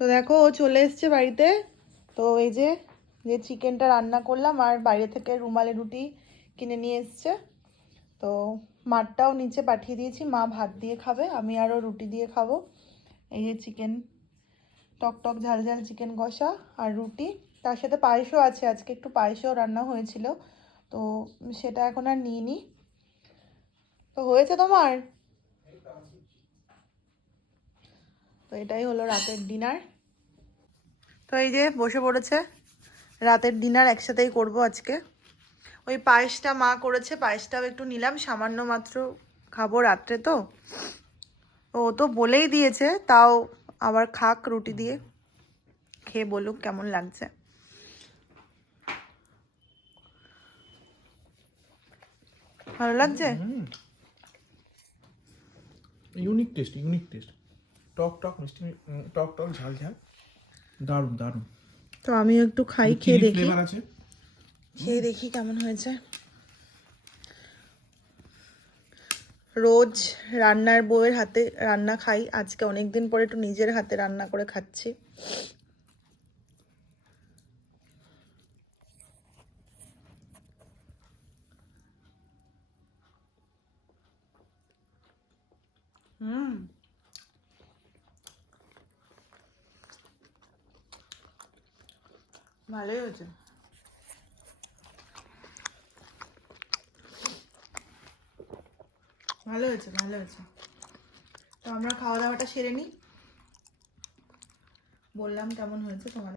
তো দেখো ও চলে এসছে বাড়িতে। তো এই যে যে চিকেনটা রান্না করলাম, আর বাইরে থেকে রুমালি রুটি কিনে নিয়ে এসছে। তো মারটাও নিচে পাঠিয়ে দিয়েছি, মা ভাত দিয়ে খাবে, আমি আরও রুটি দিয়ে খাবো। এই যে চিকেন, টক টক ঝাল ঝাল চিকেন কষা আর রুটি, তার সাথে পায়েসও আছে, আজকে একটু পায়েসও রান্না হয়েছিল, তো সেটা এখন আর নিইনি। তো হয়েছে তোমার? তো এটাই হলো রাতের ডিনার। তো এই যে বসে পড়েছে, রাতের ডিনার একসাথেই করব আজকে। ওই পায়েসটা মা করেছে, পায়েসটাও একটু নিলাম, সামান্য মাত্র খাবো রাত্রে তো। ও তো বলেই দিয়েছে, তাও আবার খাক রুটি দিয়ে, খেয়ে বলুক কেমন লাগছে। ভালো লাগছে? Unique taste. টক টক মিষ্টি, টক টক ঝাল ঝাল, দারুণ দারুণ। তো আমিও একটু খাই, খেয়ে দেখি, ফ্লেভার আছে। খেয়ে দেখি কেমন হয়েছে। রোজ রান্নার বউয়ের হাতে রান্না খাই, আজকে অনেক দিন পরে একটু নিজের হাতে রান্না করে খাচ্ছি। হুম, ভালোই হয়েছে। ভালো হয়েছে, ভালো হয়েছে। তো আমরা খাওয়া দাওয়াটা সেরে নিই, বললাম কেমন হয়েছে তোমাদের।